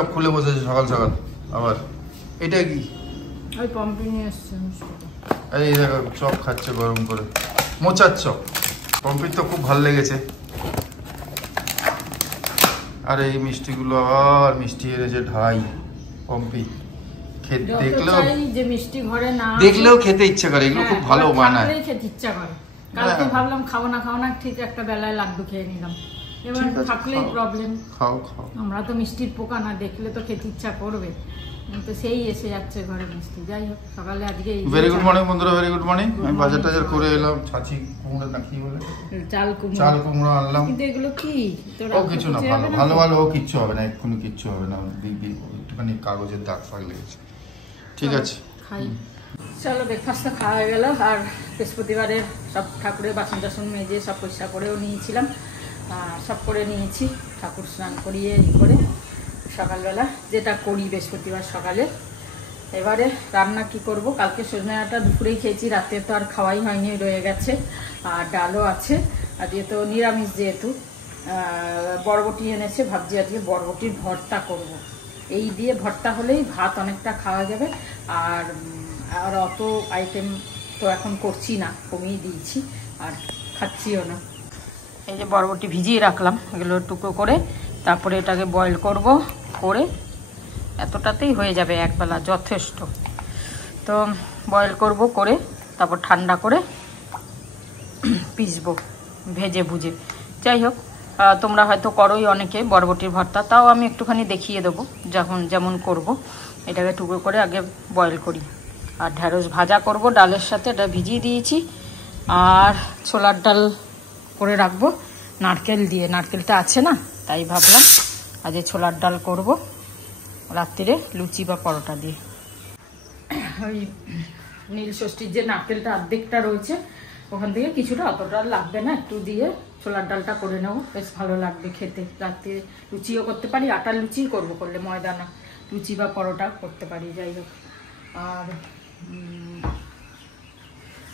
সব খুলে বসেছে সকাল সকাল আবার। এটা কি? ওই পম্পি নিয়ে এসছে। এই দেখো চপ খাচ্ছে গরম করে, মোচার চপ। পম্পির তো খুব ভালো লেগেছে। আর এই মিষ্টিগুলো আবার মিষ্টি এনেছে ঢাই পম্পি। দেখলেও খেতে ইচ্ছা করে, এগুলো খুব ভালো বানায়। খেতে ইচ্ছা করে। কালকে ভাবলাম খাবো না ঠিক একটা বেলায় লাড্ডু খেয়ে নিলাম। এবার থাকলেই প্রবলেম। খাও। আমরা তো মিষ্টির পোকা না, দেখলে তো খেতে ইচ্ছা করবে, তো সেই এসে যাচ্ছে ঘরে মিষ্টি। যাই হোক, সকালে আজকে ভেরি গুড মর্নিং বন্ধুরা, ভেরি গুড মর্নিং। আমি বাজার টাজার করে এলাম। ছাঁচি কুমড়া না কি বলে, চাল কুমড়া আনলাম। কিন্তু এগুলো কি ও কিছু না, ভালো ও কিচ্ছু হবে না, এক্ষুনি কিচ্ছু হবে না। দিদি একটুখানি কাগজের দাগ ফাগ লেগেছে। ঠিক আছে, খাই। চলো ব্রেকফাস্টটা খাওয়া হয়ে গেল। আর বৃহস্পতিবারের সব ঠাকুরের বাসন টাসন মেজে সব পরিষ্কার করেও নিয়েছিলাম, সব করে নিয়েছি। ঠাকুর স্নান করিয়ে করে সকালবেলা যেটা করি বৃহস্পতিবার সকালে। এবারে রান্না কি করব, কালকে সজনে ডাঁটা দুপুরেই খেয়েছি, রাতে তো আর খাওয়াই হয়নি, রয়ে গেছে। আর ডালও আছে। আর যেহেতু নিরামিষ, যেহেতু বরবটি এনেছে, ভাবছি আজকে বরবটির ভর্তা করব। এই দিয়ে ভর্তা হলেই ভাত অনেকটা খাওয়া যাবে। আর অত আইটেম তো এখন করছি না, কমিয়ে দিয়েছি, আর খাচ্ছিও না। এই যে বরবটি ভিজিয়ে রাখলাম, এগুলো টুকরো করে, তারপরে এটাকে বয়েল করব, করে এতটাতেই হয়ে যাবে একবেলা, যথেষ্ট। তো বয়েল করব, করে তারপর ঠান্ডা করে পিসবো ভেজে ভুজে। যাই হোক, তোমরা হয়তো করোই অনেকে বরবটির ভর্তা, তাও আমি একটুখানি দেখিয়ে দেবো যেমন করব। এটাকে টুকরো করে আগে বয়েল করি। আর ঢ্যাঁড়স ভাজা করব ডালের সাথে, এটা ভিজিয়ে দিয়েছি। আর ছোলার ডাল করে রাখবো নারকেল দিয়ে, নারকেলটা আছে না, তাই ভাবলাম আজ ছোলার ডাল করব রাত্রিরে লুচি বা পরোটা দিয়ে। ওই নীল ষষ্ঠীর যে নারকেলটা অর্ধেকটা রয়েছে, ওখান থেকে কিছুটা, অতটা লাগবে না, একটু দিয়ে ছোলার ডালটা করে নেব, বেশ ভালো লাগবে খেতে। রাত্রে লুচিও করতে পারি, আটার লুচিই করবো, করলে ময়দা না, লুচি বা পরোটা করতে পারি। যাই হোক, আর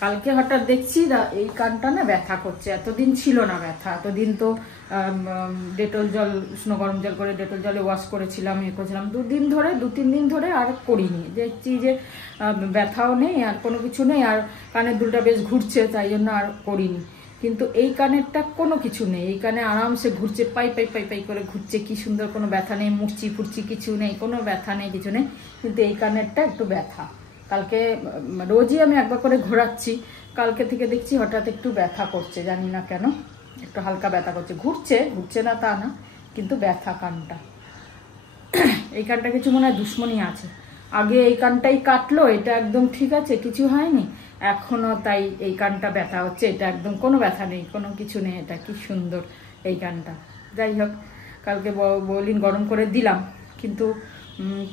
কালকে হঠাৎ দেখছি এই কানটা না ব্যথা করছে, এতদিন ছিল না ব্যথা। এতদিন তো ডেটল জল, উষ্ণ গরম জল করে ডেটল জলে ওয়াশ করেছিলাম, করেছিলাম 2-3 দিন ধরে, আর করিনি। দেখছি যে ব্যথাও নেই, আর কোনো কিছু নেই, আর কানের দুলটা বেশ ঘুরছে, তাই জন্য আর করিনি। কিন্তু এই কানেরটা কোনো কিছু নেই, এই কানে আরামসে ঘুরছে, পাই পাই পাই পাই করে ঘুরছে, কি সুন্দর, কোনো ব্যথা নেই, মুড়চি ফুড়চি কিছু নেই, কোনো ব্যথা নেই, কিছু নেই। কিন্তু এই কানেরটা একটু ব্যথা। কালকে রোজই আমি একবার করে ঘোরাচ্ছি, কালকে থেকে দেখছি হঠাৎ একটু ব্যথা করছে, জানি না কেন, একটু হালকা ব্যথা করছে। ঘুরছে না তা না, কিন্তু ব্যথা কানটা। এই কানটা কিছু মনে হয় দুশ্মনী আছে। আগে এই কানটাই কাটলো, এটা একদম ঠিক আছে, কিছু হয়নি, এখনো তাই এই কানটা ব্যথা হচ্ছে। এটা একদম কোনো ব্যথা নেই, কোনো কিছু নেই, এটা কি সুন্দর এই কানটা। যাই হোক, কালকে বলিন গরম করে দিলাম, কিন্তু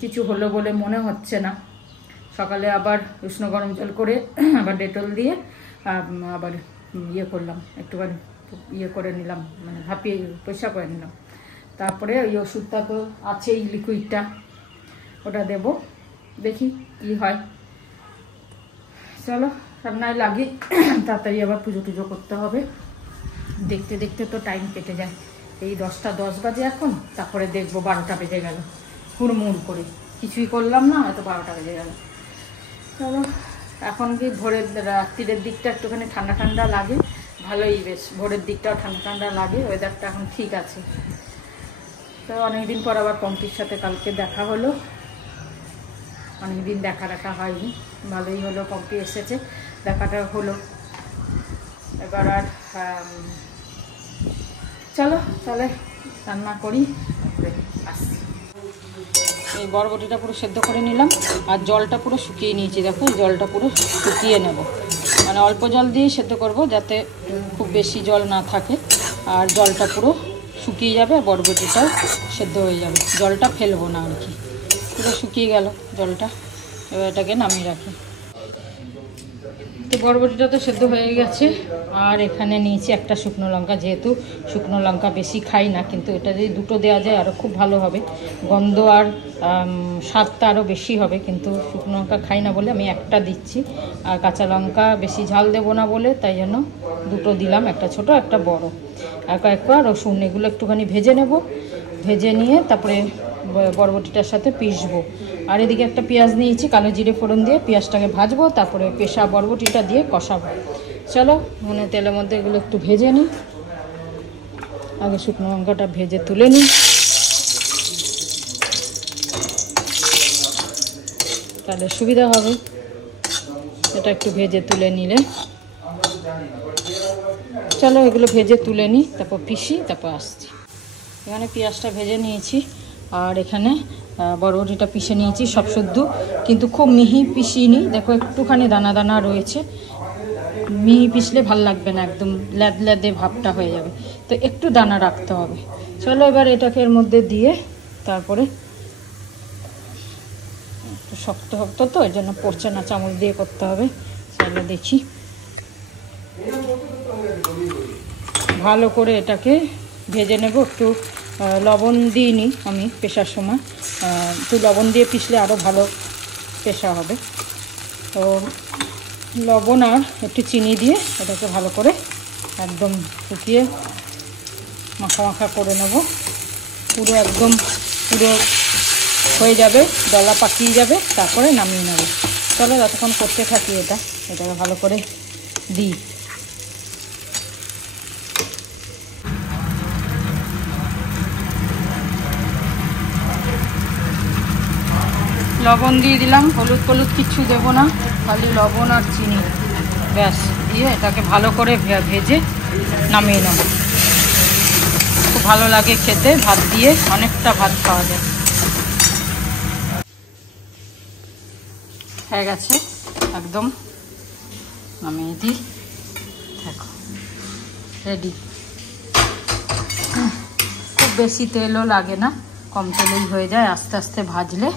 কিছু হলো বলে মনে হচ্ছে না। সকালে আবার উষ্ণ গরম জল করে আবার ডেটল দিয়ে আবার করলাম, একটুখানি করে নিলাম, মানে ভাপিয়ে পরিষ্কার করে নিলাম। তারপরে ওই ওষুধটা তো আছেই, লিকুইডটা, ওটা দেব, দেখি কি হয়। চলো রান্নায় লাগি, তাড়াতাড়ি আবার পুজো টুজো করতে হবে। দেখতে দেখতে তো টাইম কেটে যায়। এই 10টা 10 বাজে এখন, তারপরে দেখবো 12টা বেজে গেল, হুড়মুড় করে কিছুই করলাম না, হয়তো 12টা বেজে গেল। চলো, এখন কি ভোরের রাত্রির দিকটা একটুখানি ঠান্ডা ঠান্ডা লাগে, ভালোই, বেশ ভোরের দিকটাও ঠান্ডা ঠান্ডা লাগে, ওয়েদারটা এখন ঠিক আছে। তো অনেকদিন পর আবার পম্পির সাথে কালকে দেখা হলো, অনেকদিন দেখা হয়নি, ভালোই হলো, পম্পি এসেছে, দেখাটা হলো। এবার আর চলো তাহলে রান্না করি, আসছি। এই বরবটিটা পুরো সেদ্ধ করে নিলাম, আর জলটা পুরো শুকিয়ে নিয়েছি। দেখো, জলটা পুরো শুকিয়ে নেব, মানে অল্প জল দিয়ে সেদ্ধ করব, যাতে খুব বেশি জল না থাকে, আর জলটা পুরো শুকিয়ে যাবে, আর বরবটিটাও সেদ্ধ হয়ে যাবে। জলটা ফেলবো না আর কি, পুরো শুকিয়ে গেল জলটা। এবার এটাকে নামিয়ে রাখি। তো বরবটিটা তো সেদ্ধ হয়ে গেছে, আর এখানে নিয়েছি একটা শুকনো লঙ্কা, যেহেতু শুকনো লঙ্কা বেশি খাই না, কিন্তু এটা যদি দুটো দেওয়া যায় আরও খুব ভালো হবে, গন্ধ আর স্বাদটা আরও বেশি হবে, কিন্তু শুকনো লঙ্কা খাই না বলে আমি একটা দিচ্ছি। আর কাঁচা লঙ্কা বেশি ঝাল দেবো না বলে তাই জন্য দুটো দিলাম, একটা ছোট একটা বড়। আর কয়েকটা রসুন, এগুলো একটুখানি ভেজে নেব, ভেজে নিয়ে তারপরে বরবটিটার সাথে পিষবো। আর এদিকে একটা পেঁয়াজ নিয়েছি, কালো জিরে ফোড়ন দিয়ে পেঁয়াজটাকে ভাজবো, তারপরে পেশা বরবটিটা দিয়ে কষাবো। চলো মানে তেলের মধ্যে এগুলো একটু ভেজে নিই। আগে শুকনো লঙ্কাটা ভেজে তুলে নিই, তাহলে সুবিধা হবে। এটা একটু ভেজে তুলে নিলে, চলো এগুলো ভেজে তুলে নিই, তারপর পিষি, তারপর আসছি। এখানে পেঁয়াজটা ভেজে নিয়েছি, আর এখানে বরবটিটা পিষে নিয়েছি সব শুদ্ধ, কিন্তু খুব মিহি পিষিনি, দেখো একটুখানি দানা দানা রয়েছে। মিহি পিষলে ভাল লাগবে না, একদম ল্যাদ ল্যাদে ভাবটা হয়ে যাবে, তো একটু দানা রাখতে হবে। চলো এবার এটাকে এর মধ্যে দিয়ে, তারপরে একটু শক্ত শক্ত তো, এর জন্য পড়ছে না, চামচ দিয়ে করতে হবে। চলো দেখি, ভালো করে এটাকে ভেজে নেব। একটু লবণ দিইনি আমি পেশার সময়, একটু লবণ দিয়ে পিষলে আরও ভালো পেশা হবে। তো লবণ আর একটু চিনি দিয়ে এটাকে ভালো করে একদম শুকিয়ে মাখা মাখা করে নেব। পুরো একদম পুরো হয়ে যাবে, দলা পাকিয়ে যাবে, তারপরে নামিয়ে নেব। চলো যতক্ষণ করতে থাকি এটাকে ভালো করে দিই। লবণ দিয়ে দিলাম, হলুদ হলুদ কিচ্ছু দেবো না, খালি লবণ আর চিনি ব্যাস দিয়ে এটাকে ভালো করে ভেজে নামিয়ে নেব। খুব ভালো লাগে খেতে, ভাত দিয়ে অনেকটা ভাত খাওয়া যায়। হয়ে গেছে একদম, নামিয়ে দিই, দেখো রেডি। খুব বেশি তেলও লাগে না, কম তেলেই হয়ে যায়, আস্তে আস্তে ভাজলে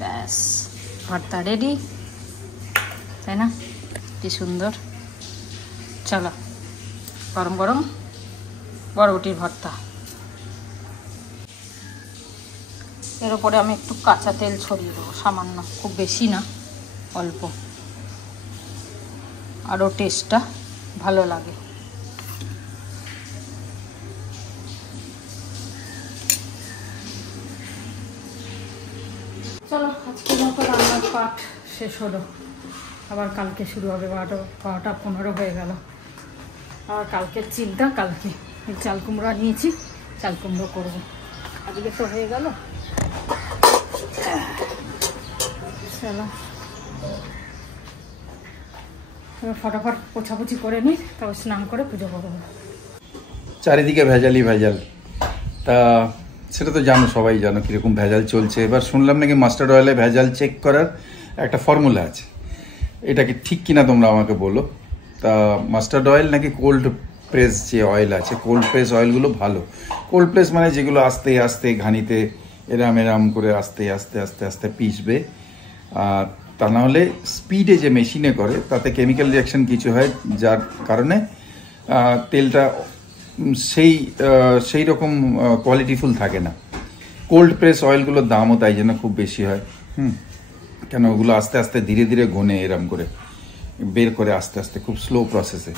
ব্যাস ভর্তা রেডি, তাই না? কি সুন্দর। চলো গরম গরম বরবটির ভর্তা। এর উপরে আমি একটু কাঁচা তেল ছড়িয়ে দেবো, সামান্য, খুব বেশি না, অল্প, আরও টেস্টটা ভালো লাগে। চলো আজকের মতো রান্নার পাঠ শেষ হলো, আবার কালকে শুরু হবে। 12টা 15 হয়ে গেল, আর কালকের চিন্তা। কালকে এই চাল কুমড়া নিয়েছি, চাল কুমড়ো করবো, আজকে তো হয়ে গেল। চলো এবার ফটাফট পোছাপুছি করে নিই, তারপর স্নান করে পুজো করবো। চারিদিকে ভেজালই ভেজাল, তা সেটা তো জানো, সবাই জানো কীরকম ভেজাল চলছে। এবার শুনলাম নাকি মাস্টার্ড অয়েলে ভেজাল চেক করার একটা ফর্মুলা আছে, এটা কি ঠিক কিনা তোমরা আমাকে বলো। তা মাস্টার্ড অয়েল নাকি কোল্ড প্রেস যে অয়েল আছে, কোল্ড প্রেস অয়েলগুলো ভালো। কোল্ড প্রেস মানে যেগুলো আস্তে আস্তে ঘানিতে এরাম করে আস্তে আস্তে আস্তে আস্তে পিষবে, তা না হলে স্পিডে যে মেশিনে করে তাতে কেমিক্যাল রিয়াকশন কিছু হয়, যার কারণে তেলটা সেই রকম কোয়ালিটিফুল থাকে না। কোল্ড প্রেস অয়েলগুলোর দামও তাই জন্য খুব বেশি হয়। কেন ওগুলো আস্তে আস্তে ধীরে ধীরে ঘনে এরম করে বের করে আস্তে আস্তে খুব স্লো প্রসেসে।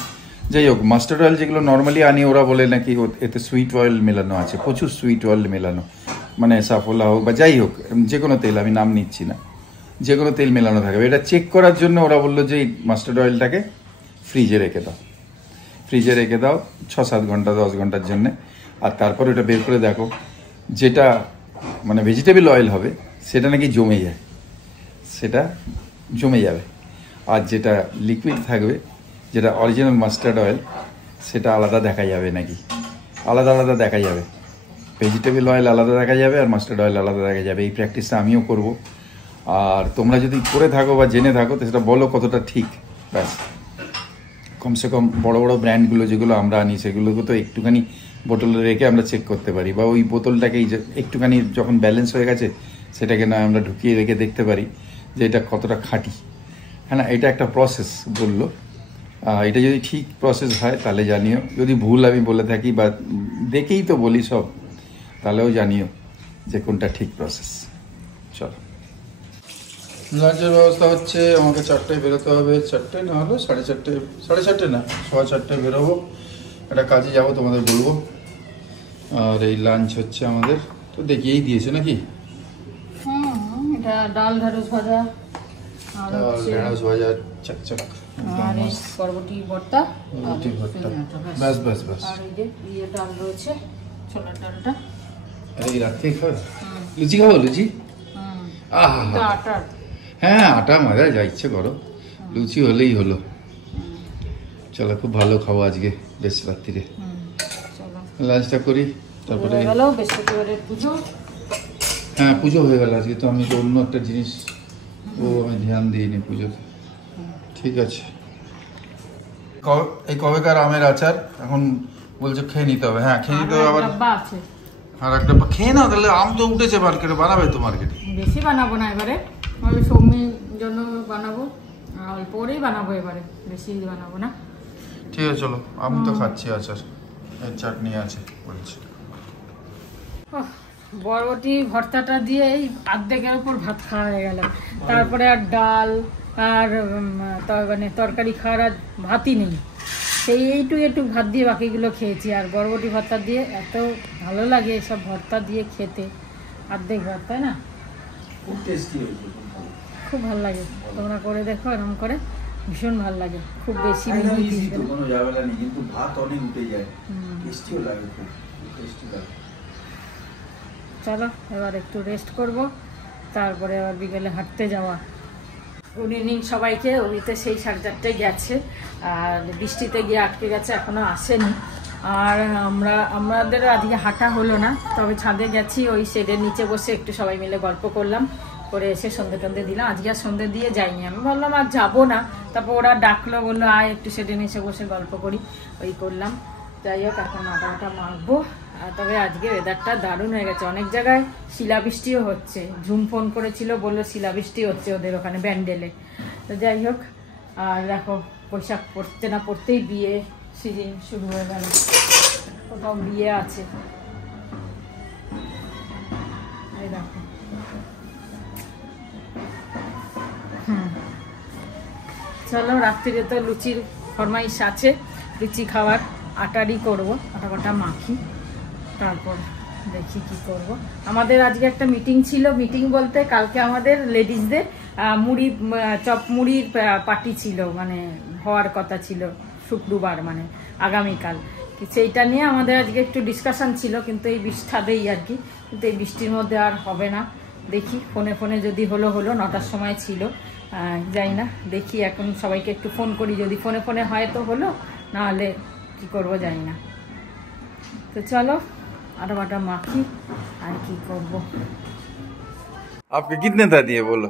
যাই হোক, মাস্টার্ড অয়েল যেগুলো নর্মালি আনি ওরা বলে নাকি এতে সুইট অয়েল মেলানো আছে, প্রচুর সুইট অয়েল মেলানো, মানে সাফোলা হোক বা যাই হোক যে কোনো তেল, আমি নাম নিচ্ছি না, যে কোনো তেল মেলানো থাকবে। এটা চেক করার জন্য ওরা বললো যে এই মাস্টার্ড অয়েলটাকে ফ্রিজে রেখে দাও, ফ্রিজে রেখে দাও 6-7 ঘন্টা 10 ঘন্টার জন্যে, আর তারপর ওটা বের করে দেখো, যেটা মানে ভেজিটেবল অয়েল হবে সেটা নাকি জমে যায়, সেটা জমে যাবে, আর যেটা লিকুইড থাকবে, যেটা অরিজিনাল মাস্টার্ড অয়েল, সেটা আলাদা দেখা যাবে নাকি, আলাদা আলাদা দেখা যাবে। ভেজিটেবল অয়েল আলাদা দেখা যাবে আর মাস্টার্ড অয়েল আলাদা দেখা যাবে। এই প্র্যাকটিসটা আমিও করব, আর তোমরা যদি করে থাকো বা জেনে থাকো তো সেটা বলো কতটা ঠিক। ব্যাস, কমসে কম বড় বড় ব্র্যান্ডগুলো যেগুলো আমরা আনি সেগুলোকে তো একটুখানি বোতলে রেখে আমরা চেক করতে পারি, বা ওই বোতলটাকেই একটুখানি যখন ব্যালেন্স হয়ে গেছে সেটাকে না আমরা ঢুকিয়ে রেখে দেখতে পারি যে এটা কতটা খাঁটি। হ্যাঁ না, এটা একটা প্রসেস বললো, এটা যদি ঠিক প্রসেস হয় তাহলে জানিও, যদি ভুল আমি বলে থাকি বা দেখেই তো বলি সব, তাহলেও জানিও যে কোনটা ঠিক প্রসেস। চলো লাঞ্চের ব্যবস্থা হচ্ছে, আমাকে 4টায় বেরোতে হবে, 4টায় না হলো 4:30 না 4:15 বেরোবো, একটা কাজে যাবো তোমাদের বলবো। আর এই লাঞ্চ হচ্ছে আমাদের তো দেখিয়েই দিয়েছো নাকি? এটা ডাল ঢেঁড়স ভাজা আর ঢেঁড়স ভাজা চকচক, আর এই বরবটি ভর্তা, বরবটি ভর্তা, বাস বাস বাস। আর এই যে ইয়ে ডাল রয়েছে, ছোলার ডালটা। এই রাত্রেই খাবে? লুচি খাবো? লুচি? আহা, আটার। হ্যাঁ আটা মজা, যা ইচ্ছে করো, লুচি হলেই হলো। চলো খুব ভালো খাবো আজকে বেশ রাত্রিরে। লাঞ্চটা করি তারপরে। বৃহস্পতিবারের পুজো। হ্যাঁ পুজো হয়ে গেল আজকে, তো আমি তো অন্য একটা জিনিস আমি ধ্যান দিইনি পুজোতে। ঠিক আছে। এই কবেকার আমের আচার এখন বলছে খেয়ে নিতে হবে। হ্যাঁ খেয়ে নিতে হবে আবার। আর একটা খেয়ে নাও তাহলে, আম তো উঠেছে মার্কেটে, বানাবে তো মার্কেটে। বেশি বানাবো না এবারে, আমি সৌমির জন্য বানাবো, অল্প করেই বানাবো এবারে, বেশি বানাবো না। ঠিক আছে চলো, আমি তো খাচ্ছি আচার, এর চাটনি আছে বলছি। বরবটি ভর্তাটা দিয়ে এই অর্ধেকের উপর ভাত খাওয়া হয়ে গেল, তারপরে আর ডাল আর মানে তরকারি খাওয়ার আর ভাতই নেই, সেই একটু ভাত দিয়ে বাকিগুলো খেয়েছি। আর বরবটি ভর্তা দিয়ে এত ভালো লাগে এসব ভর্তা দিয়ে খেতে, অর্ধেক ভাত, তাই না? খুব টেস্টি হয়েছে, খুব ভালো লাগে, তোমরা করে দেখো এরকম করে, ভীষণ ভালো লাগে। খুব বেশি কোনো ঝামেলা নেই, কিন্তু ভাত অনেক উঠে যায়, টেস্টিও লাগে, খুব টেস্টি লাগে। চলো এবার একটু রেস্ট করব, তারপরে আবার বিকেলে হাঁটতে যাওয়া। গুড ইভিনিং সবাইকে। ওইতে সেই 4:30টায় গেছে, আর বৃষ্টিতে গিয়ে আটকে গেছে, এখনো আসেনি। আর আমাদের আজকে হাঁটা হলো না, তবে ছাদে গেছি, ওই শেডের নিচে বসে একটু সবাই মিলে গল্প করলাম, করে এসে সন্ধে টন্ধে দিলাম। আজকে আর সন্ধে দিয়ে যাইনি, আমি ভাবলাম আর যাবো না, তারপর ওরা ডাকলো, বললো আয় একটু শেডে নিচে বসে গল্প করি, ওই করলাম। যাই হোক এখন আটাটা মাখবো। তবে আজকে ওয়েদারটা দারুণ হয়ে গেছে, অনেক জায়গায় শিলাবৃষ্টিও হচ্ছে। ঝুম ফোন করেছিল, বললো শিলাবৃষ্টি হচ্ছে ওদের ওখানে ব্যান্ডেলে। তো যাই হোক, আর দেখো বৈশাখ পড়তে না পড়তেই বিয়ে সিজন শুরু হয়ে গেল, কোথাও বিয়ে আছে, এই দেখো। চলো রাত্রিরে তো লুচির ফরমাইশ আছে, লুচি খাওয়ার, আটারই করবো, আটা কটা মাখি, তারপর দেখি কি করব। আমাদের আজকে একটা মিটিং ছিল, মিটিং বলতে কালকে আমাদের লেডিসদের চপ মুড়ির পার্টি ছিল, মানে হওয়ার কথা ছিল শুক্রবার, মানে আগামীকাল। সেইটা নিয়ে আমাদের আজকে একটু ডিসকাশন ছিল, কিন্তু এই বৃষ্টিতেই আর কি, কিন্তু এই বৃষ্টির মধ্যে আর হবে না। দেখি ফোনে যদি হলো 9টার সময় ছিল, যাই না, দেখি এখন সবাইকে একটু ফোন করি, যদি ফোনে হয় তো হলো, নাহলে কি করব জানি না। তো চলো आटा वाटा माखी और की करबो। आपके कितने दादी है बोलो?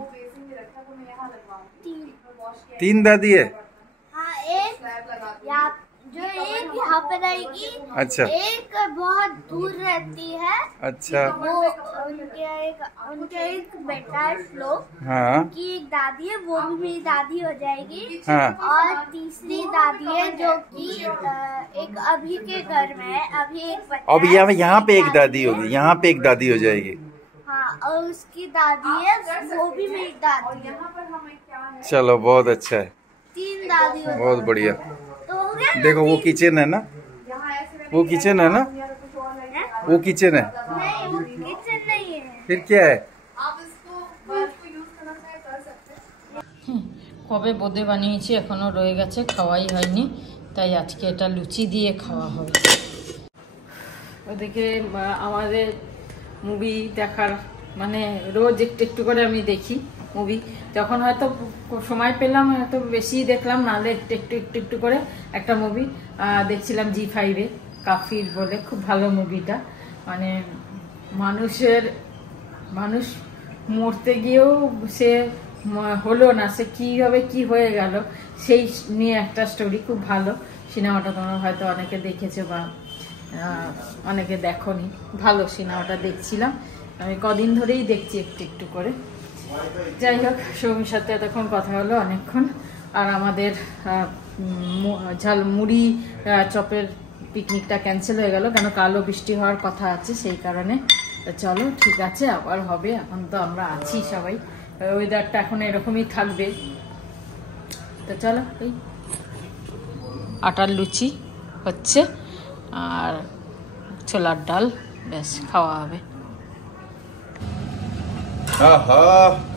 3 दादी है। हाँ, जो एक यहाँ पे रहेगी। अच्छा। एक बहुत दूर रहती है। अच्छा। वो उनके एक बेटा है श्लोक। हाँ। की एक दादी है, वो भी मेरी दादी हो जाएगी। हाँ। और तीसरी दादी है जो कि एक अभी के घर में है, अभी एक बच्चा। अब यहाँ पे एक दादी होगी, यहाँ पे एक दादी हो जाएगी। हाँ, और उसकी दादी है, वो भी मेरी दादी है। चलो बहुत अच्छा है, 3 दादी हो। बहुत बढ़िया। तो हो गया। देखो वो किचन है ना, वो किचन है ना, वो किचन है। नहीं, वो किचन नहीं है। फिर क्या है? आप इसको यूज करना चाहे कर सकते हैं। কবে বোঁদে বানিয়েছি এখনো রয়ে গেছে, খাওয়াই হয়নি, তাই আজকে এটা লুচি দিয়ে খাওয়া হবে। ওদিকে আমাদের মুভি দেখার মানে রোজ একটু একটু করে আমি দেখি মুভি, যখন হয়তো সময় পেলাম হয়তো বেশি দেখলাম, নাহলে একটু করে একটা মুভি দেখছিলাম জি5-এ, কাফির বলে, খুব ভালো মুভিটা। মানে মানুষ মরতে গিয়েও সে হলো না, সে কিভাবে কি হয়ে গেল সেই নিয়ে একটা স্টোরি, খুব ভালো। সিনেমাটা তোমরা হয়তো অনেকে দেখেছো বা অনেকে দেখোনি, ভালো সিনেমাটা দেখছিলাম আমি, কদিন ধরেই দেখছি একটু করে। যাই হোক, সৌমির সাথে এতক্ষণ কথা হলো অনেকক্ষণ। আর আমাদের ঝালমুড়ি চপের পিকনিকটা ক্যান্সেল হয়ে গেল, কেন কালো বৃষ্টি হওয়ার কথা আছে সেই কারণে। চলো ঠিক আছে, আবার হবে, এখন তো আমরা আছি সবাই, ওয়েদারটা এখন এরকমই থাকবে। তো চলো, এই আটার লুচি হচ্ছে আর ছোলার ডাল, ব্যাস খাওয়া হবে। আহা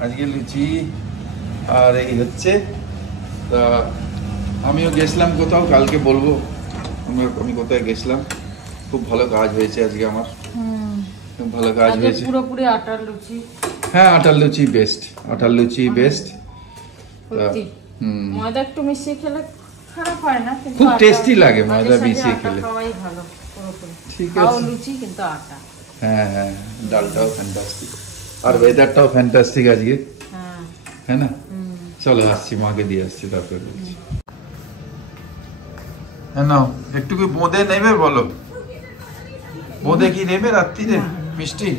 আজকে লুচি আর এই হচ্ছে। তা আমিও গেছিলাম কোথাও, কালকে বলবো আমি কোথায় গেছিলাম। খুব ভালো কাজ হয়েছে আজকে আমার, খুব ভালো কাজ হয়েছে। পুরোপুরি আটার লুচি। হ্যাঁ আটার লুচি বেস্ট, আটার লুচি বেস্ট। ময়দা একটু মিশিয়ে খেলে খারাপ হয় না, খুব টেস্টি লাগে ময়দা মিশিয়ে খেলে। খাওয়াই ভালো পুরোপুরি। ঠিক খাও আছে। লুচি কিন্তু আটা। হ্যাঁ হ্যাঁ, ডালটাও ফ্যান্টাস্টিক আর ওয়েদারটাও ফ্যান্টাস্টিক আজকে, হ্যাঁ না? চলো আসছি, মাকে দিয়ে আসছি, তারপরে বলছি। হ্যাঁ নাও, একটু কি বোঁদে নেবে বলো? বোঁদে কি নেবে রাত্রিরে? মিষ্টি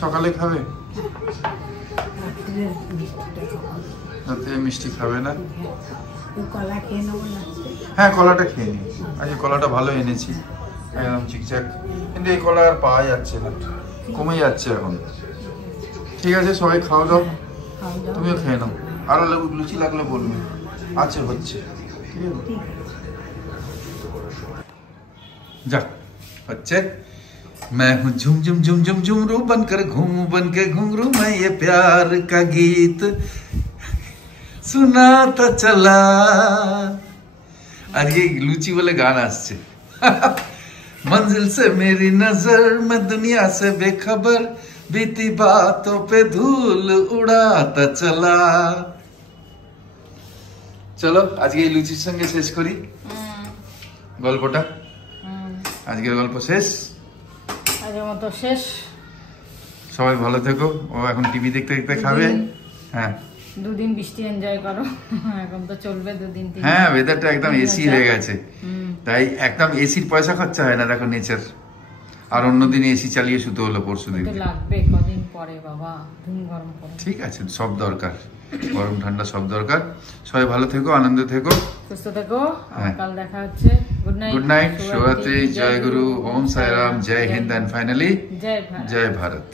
সকালে খাবে? রাত্রিরে মিষ্টি খাবে না? হ্যাঁ কলাটা খেয়ে নি, আজকে কলাটা ভালো এনেছি, একদম ঠিকঠাক। কিন্তু এই কলা আর পাওয়া যাচ্ছে না, কমে যাচ্ছে এখন। ঠিক আছে সবাই খাওয়া দাও, তুমিও খেয়ে নাও। আরো লুচি লাগলে বলবে, আছে হচ্ছে। ঠিক আছে जा बच्चे। मैं हूँ झुम झुम झुम झुम झुमरू बनकर घूमू बन के घुंघरू, मैं ये प्यार का गीत सुनाता चला। और ये लूची वाले गाना आसছে। मंजिल से मेरी नजर, मैं दुनिया से बेखबर, बीती बातों पे धूल उड़ाता चला। चलो আজকে এই লুচির সঙ্গে শেষ করি গল্পটা। আজকের গল্প শেষ, আজকের মতো শেষ। সবাই ভালো থেকো। ও এখন টিভি দেখতে দেখতে খাবে। হ্যাঁ দুদিন বৃষ্টি এনজয় করো, এখন তো চলবে দুদিন। হ্যাঁ ওয়েদারটা একদম এসি হয়ে গেছে, তাই একদম এসির পয়সা খরচা হয় না। দেখো নেচার। আর অন্যদিন এসি চালিয়ে শুতে হলো, পরশু দিন লাগবে কদিন পরে বাবা, দিন গরম পড়ে। ঠিক আছে, সব দরকার, গরম ঠান্ডা সব দরকার। সবাই ভালো থেকো, আনন্দ থেকো, সুস্থ থেকো। কাল দেখা হচ্ছে। Good night. গুড নাইট, শুভরাত্রি, জয় গুরু, ওম সাই রাম, জয় হিন্দ, এন্ড ফাইনালি জয় ভারত।